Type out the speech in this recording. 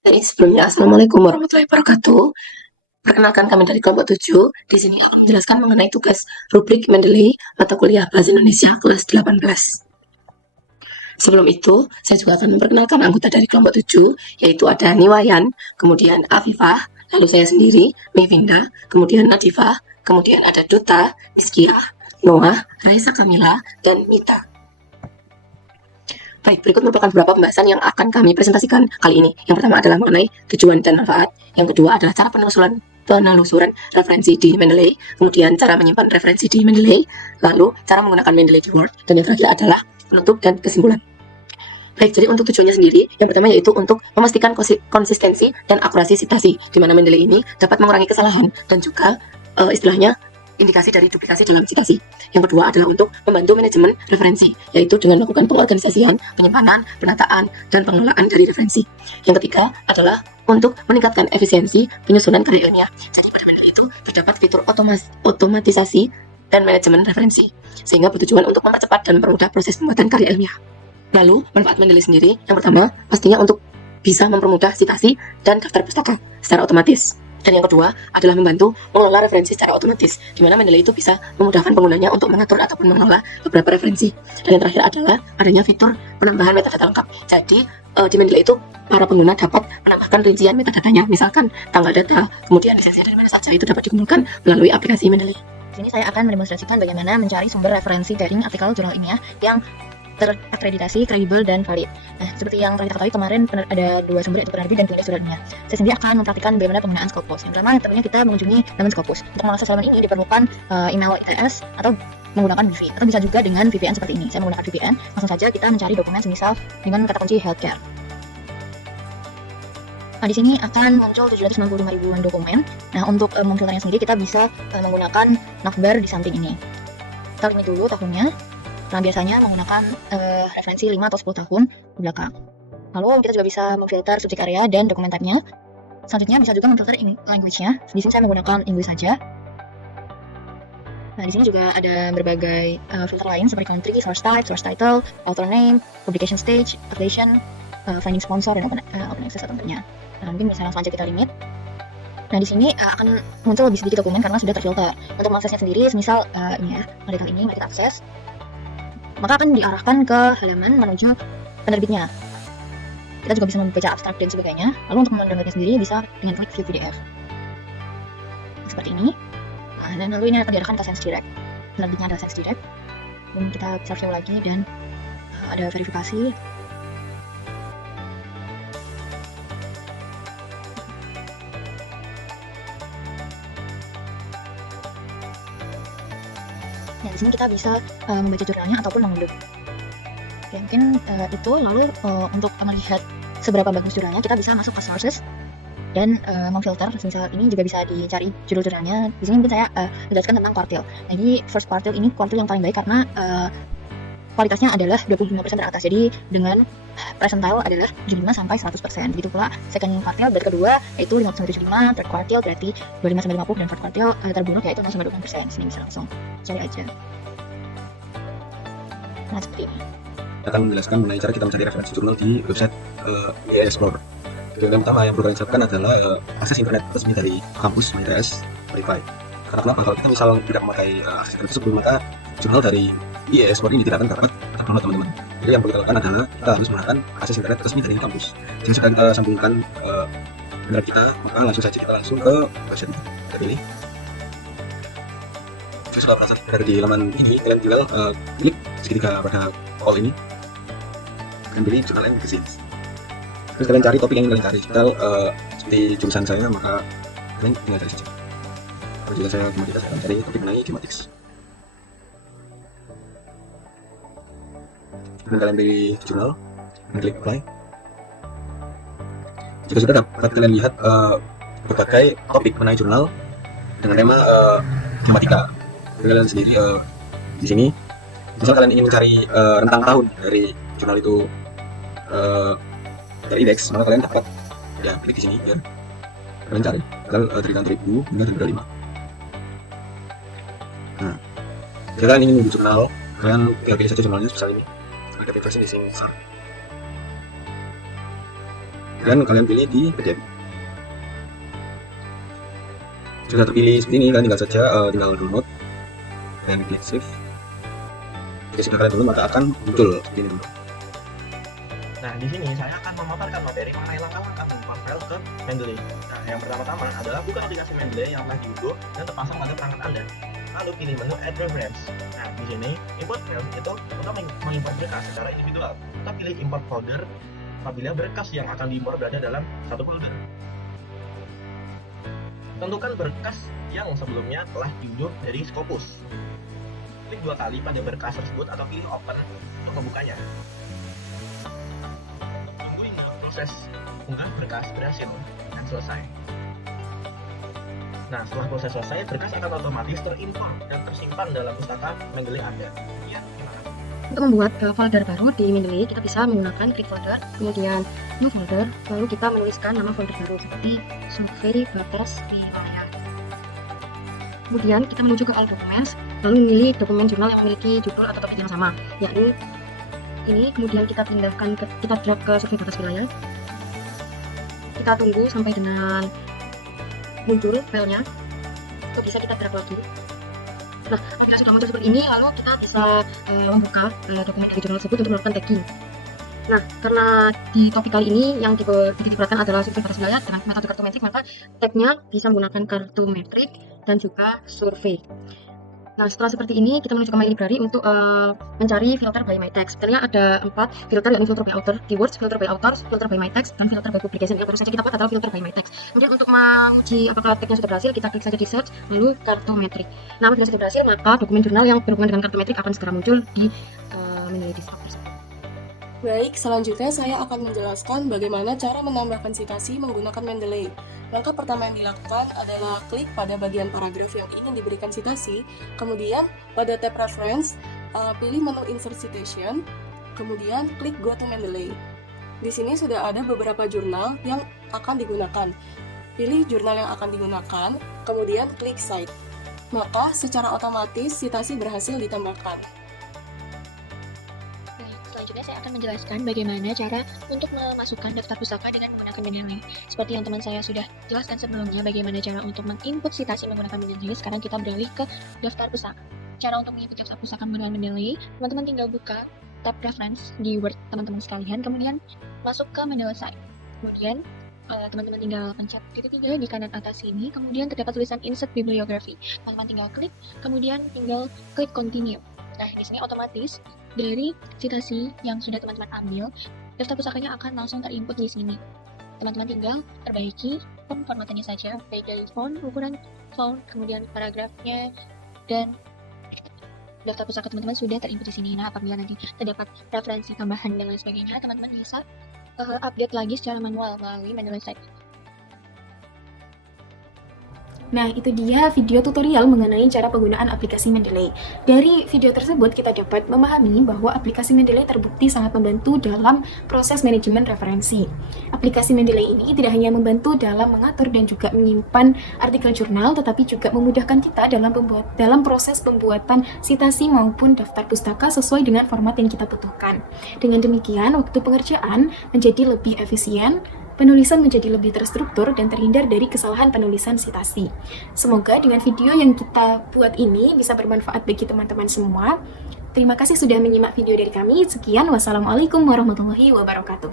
Jadi sebelumnya, Assalamualaikum warahmatullahi wabarakatuh. Perkenalkan kami dari kelompok 7. Di sini akan menjelaskan mengenai tugas rubrik Mendeley mata kuliah Bahasa Indonesia kelas 18. Sebelum itu, saya juga akan memperkenalkan anggota dari kelompok 7, yaitu ada Niwayan, kemudian Afifah, lalu saya sendiri, Mevinda, kemudian Nadifah, kemudian ada Duta, Miskiah, Noah, Raisa Kamila, dan Mita. Baik, berikut merupakan beberapa pembahasan yang akan kami presentasikan kali ini. Yang pertama adalah mengenai tujuan dan manfaat. Yang kedua adalah cara penelusuran referensi di Mendeley, kemudian cara menyimpan referensi di Mendeley, lalu cara menggunakan Mendeley di Word, dan yang terakhir adalah penutup dan kesimpulan. Baik, jadi untuk tujuannya sendiri, yang pertama yaitu untuk memastikan konsistensi dan akurasi citasi, di mana Mendeley ini dapat mengurangi kesalahan dan juga istilahnya indikasi dari duplikasi dalam citasi. Yang kedua adalah untuk membantu manajemen referensi, yaitu dengan melakukan pengorganisasian, penyimpanan, penataan, dan pengelolaan dari referensi. Yang ketiga adalah untuk meningkatkan efisiensi penyusunan karya ilmiah. Jadi pada Mendeley itu terdapat fitur otomatisasi dan manajemen referensi, sehingga bertujuan untuk mempercepat dan mempermudah proses pembuatan karya ilmiah. Lalu, manfaat Mendeley sendiri, yang pertama, pastinya untuk bisa mempermudah citasi dan daftar pustaka secara otomatis. Dan yang kedua adalah membantu mengelola referensi secara otomatis, di mana Mendeley itu bisa memudahkan penggunanya untuk mengatur ataupun mengelola beberapa referensi. Dan yang terakhir adalah adanya fitur penambahan metadata lengkap. Jadi, di Mendeley itu para pengguna dapat menambahkan rincian metadatanya, misalkan tanggal data, kemudian lisensi dari mana saja itu dapat dikumpulkan melalui aplikasi Mendeley. Di sini saya akan mendemonstrasikan bagaimana mencari sumber referensi daring artikel jurnal ilmiah yang terakreditasi, kredibel, dan valid. Nah, seperti yang telah kita ketahui kemarin ada dua sumber yaitu penerbit dan penulis suratnya. Saya sendiri akan mempraktikkan bagaimana penggunaan Scopus. Yang pertama, tentunya kita mengunjungi halaman Scopus. Untuk mengakses halaman ini diperlukan email ITS atau menggunakan Wifi, atau bisa juga dengan VPN seperti ini. Saya menggunakan VPN, langsung saja kita mencari dokumen semisal dengan kata kunci healthcare. Nah, di sini akan muncul 795 ribuan dokumen. Nah, untuk memfilternya sendiri kita bisa menggunakan navbar di samping ini. Kita lihat dulu tahunnya. Nah, biasanya menggunakan referensi 5 atau 10 tahun di belakang. Lalu kita juga bisa memfilter subjek area dan dokumen type-nya. Selanjutnya bisa juga memfilter language-nya. Di sini saya menggunakan English saja. Nah, di sini juga ada berbagai filter lain seperti country, source type, source title, author name, publication stage, affiliation, finding sponsor, dan open access atau enggaknya. Nah, mungkin bisa langsung aja kita limit. Nah, di sini akan muncul lebih sedikit dokumen karena sudah terfilter. Untuk mengaksesnya sendiri, misal ini ya, artikel ini, mari kita akses. Maka akan diarahkan ke halaman menuju penerbitnya. Kita juga bisa membaca abstrak dan sebagainya. Lalu untuk mendownloadnya sendiri bisa dengan klik view PDF. Seperti ini. Nah, dan lalu ini akan diarahkan ke SenseDirect. Penerbitnya adalah SenseDirect. Dan kita bisa view lagi dan ada verifikasi. Nah, di sini kita bisa membaca jurnalnya ataupun mengunduh. Oke, mungkin itu. Lalu untuk melihat seberapa bagus jurnalnya, kita bisa masuk ke sources dan memfilter. Misal ini juga bisa dicari judul jurnalnya. Di sini mungkin saya menjelaskan tentang quartile. Jadi first quartile ini quartile yang paling baik karena kualitasnya adalah 25% teratas. Jadi dengan percentile adalah 75 sampai 100%. Begitu pula second quartile berarti kedua yaitu 50-75, third quartile berarti 25-50, dan fourth quartile terburuk yaitu 0-20%. Sini bisa langsung cari aja. Nah, seperti ini. Akan menjelaskan mengenai cara kita mencari referensi jurnal di website IAS Explorer. Yang pertama yang perlu kalian siapkan adalah akses internet resmi dari kampus IAS Verify. Karena kenapa? Kalau kita misal tidak memakai akses internet tersebut, maka jurnal dari IAS Explorer ini tidak akan dapat terdownload, teman-teman. Jadi yang perlu kita lakukan adalah kita harus menggunakan akses internet resmi dari kampus. Jika sudah kita sambungkan internet kita, maka langsung saja kita langsung ke website ini. Kita pilih. Jika sudah berhasil berada di halaman ini, kalian tinggal klik segitiga pada all ini. Kalian pilih jurnal and magazines. Terus kalian cari topik yang ingin kalian cari. Misal seperti jurusan saya, maka kalian tinggal cari saja. Kalau jika saya Gematics, saya akan cari topik mengenai Gematics. Kemudian kalian pilih jurnal dan klik apply. Jika sudah dapat kalian lihat berbagai topik mengenai jurnal dengan tema Gematika. Kalian sendiri di sini, misal kalian ingin mencari rentang tahun dari jurnal itu terindeks, maka kalian dapat ya klik di sini ya. Kalian cari dari tahun 2000 hingga 2025. Nah, jika kalian ingin menunggu jurnal, kalian tinggal pilih saja jurnalnya sebesar ini. Ada versi di sini besar. dan kalian pilih di bagian. Sudah terpilih seperti ini, kalian tinggal saja tinggal download dan klik save. Jika sudah kalian download maka akan muncul seperti ini dulu. Nah, di sini saya akan memaparkan materi mengenai langkah-langkah mengimport file ke Mendeley. Nah, yang pertama-tama adalah buka aplikasi Mendeley yang telah diunduh dan terpasang pada perangkat Anda. Lalu pilih menu Add Reference. Nah, di sini import file itu untuk mengimport berkas secara individual. Kita pilih import folder apabila berkas yang akan diimport berada dalam satu folder. Tentukan berkas yang sebelumnya telah diunduh dari Scopus. Klik 2 kali pada berkas tersebut atau pilih Open untuk membukanya. Tunggu hingga proses unggah berkas berhasil dan selesai. Nah, setelah proses selesai, berkas akan otomatis terimport dan tersimpan dalam pustaka Mendeley Anda. Ya, terima kasih. Untuk membuat folder baru di Mendeley, kita bisa menggunakan klik folder, kemudian new folder, lalu kita menuliskan nama folder baru seperti survei batas wilayah. Kemudian kita menuju ke all documents, lalu memilih dokumen jurnal yang memiliki judul atau topik yang sama, yakni ini. Kemudian kita pindahkan kita drag ke survei batas wilayah. Kita tunggu sampai dengan muncul filenya, itu bisa kita drag lagi. Nah, apabila sudah muncul seperti ini, lalu kita bisa membuka dokumen dari jurnal tersebut untuk melakukan tagging. Nah, karena di topik kali ini yang diperhatikan adalah survei batas wilayah dengan metode kartometrik, maka tagnya bisa menggunakan kartometrik dan juga survei. Nah, setelah seperti ini, kita menuju ke My Library untuk mencari filter by my text. Sebenarnya ada 4 filter, yakni filter by author, keywords, filter by authors, filter by my text, dan filter by publication. Yang baru saja kita buat adalah filter by my text. Kemudian untuk menguji apakah tagnya sudah berhasil, kita klik saja di search, lalu kartometrik. Nah, apabila sudah berhasil, maka dokumen jurnal yang berhubungan dengan kartometrik akan segera muncul di menu desktop tersebut. Baik, selanjutnya saya akan menjelaskan bagaimana cara menambahkan citasi menggunakan Mendeley. Langkah pertama yang dilakukan adalah klik pada bagian paragraf yang ingin diberikan citasi, kemudian pada tab Reference, pilih menu Insert Citation, kemudian klik Go to Mendeley. Di sini sudah ada beberapa jurnal yang akan digunakan. Pilih jurnal yang akan digunakan, kemudian klik Cite. Maka secara otomatis citasi berhasil ditambahkan. Selanjutnya saya akan menjelaskan bagaimana cara untuk memasukkan daftar pustaka dengan menggunakan Mendeley. Seperti yang teman saya sudah jelaskan sebelumnya, bagaimana cara untuk menginput citasi menggunakan Mendeley. Sekarang kita beralih ke daftar pustaka. Cara untuk menginput daftar pustaka menggunakan Mendeley, teman-teman tinggal buka tab reference di Word teman-teman sekalian, kemudian masuk ke Mendeley site. Kemudian teman-teman tinggal pencet titik 3 di kanan atas ini, kemudian terdapat tulisan Insert Bibliography. Teman-teman tinggal klik, kemudian tinggal klik Continue. Nah, di sini otomatis dari citasi yang sudah teman-teman ambil, daftar pustakanya akan langsung terinput di sini. Teman-teman tinggal perbaiki formatnya saja, baik dari font, ukuran font, kemudian paragrafnya, dan daftar pustaka teman-teman sudah terinput di sini. Nah, apabila nanti terdapat referensi tambahan dan lain sebagainya, teman-teman bisa update lagi secara manual melalui Mendeley site. Nah, itu dia video tutorial mengenai cara penggunaan aplikasi Mendeley. Dari video tersebut, kita dapat memahami bahwa aplikasi Mendeley terbukti sangat membantu dalam proses manajemen referensi. Aplikasi Mendeley ini tidak hanya membantu dalam mengatur dan juga menyimpan artikel jurnal, tetapi juga memudahkan kita dalam proses pembuatan citasi maupun daftar pustaka sesuai dengan format yang kita butuhkan. Dengan demikian, waktu pengerjaan menjadi lebih efisien, penulisan menjadi lebih terstruktur dan terhindar dari kesalahan penulisan citasi. Semoga dengan video yang kita buat ini bisa bermanfaat bagi teman-teman semua. Terima kasih sudah menyimak video dari kami. Sekian, wassalamualaikum warahmatullahi wabarakatuh.